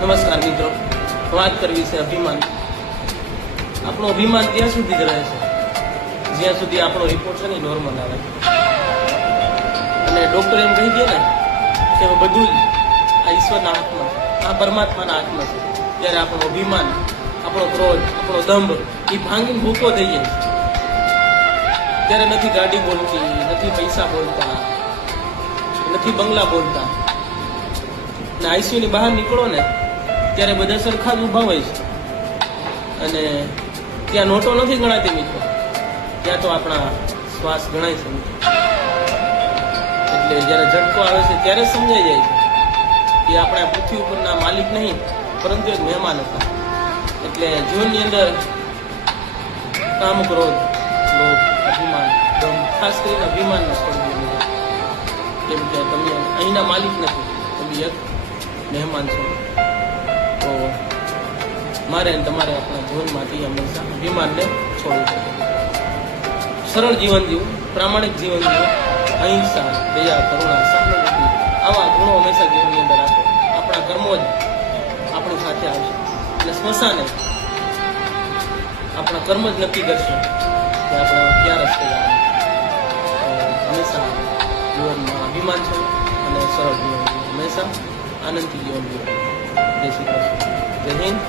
નમસ્કાર મિત્રો, વાત કરવી છે અભિમાન. આપણું અભિમાન ત્યાં સુધી જ રહે છે જ્યાં સુધી આપણો રિપોર્ટ છે ને નોર્મલ આવે. અને ડોક્ટર એમ કહી દે ને કે બધું જ આ ઈશ્વરના હાથમાં છે, આ પરમાત્માના હાથમાં છે. ત્યારે આપણું અભિમાન, આપણો ક્રોધ, આપણો દંભ એ ભાંગીને ભૂકો થઈ જાય. ત્યારે નથી ગાડી બોલતી, નથી પૈસા બોલતા, નથી બંગલા બોલતા. ને આઈસીયુ ની બહાર નીકળો ને ત્યારે બધા સરખા જ ઊભા હોય છે. અને ત્યાં નોટો નથી ગણાતી મિત્રો, ત્યાં તો આપણા શ્વાસ ગણાય છે. એટલે જ્યારે ઝટકો આવે છે ત્યારે સમજાઈ જાય છે કે આપણા પૃથ્વી ઉપરના માલિક નહીં પરંતુ એક મહેમાન હતા. એટલે જીવનની અંદર કામ, ક્રોધ, લોભ, અભિમાન, દમ, ખાસ કરીને અભિમાનને છોડી દેવું. કેમ કે તમે અહીંના માલિક નથી, તમે એક મહેમાન છો. તો મારે તમારે આપણા જીવનમાંથી હંમેશા અભિમાનને છોડવું પડે. સરળ જીવન જીવવું, પ્રામાણિક જીવન જીવવું, અહિંસા, દયા, કરુણા, સહાનુભૂતિ આવા ગુણો હંમેશા જીવનની અંદર રાખો. આપણા કર્મો જ આપણી સાથે આવશે. અને સ્મશાને આપણા કર્મ જ નક્કી કરશે કે આપણે ક્યાં રસ્તે જવાનું. હંમેશા જીવનમાં અભિમાન છે અને સરળ જીવન જીવવું, હંમેશા આનંદથી જીવન જીવવું. જય શ્રી કૃષ્ણ. જય હિન્દ.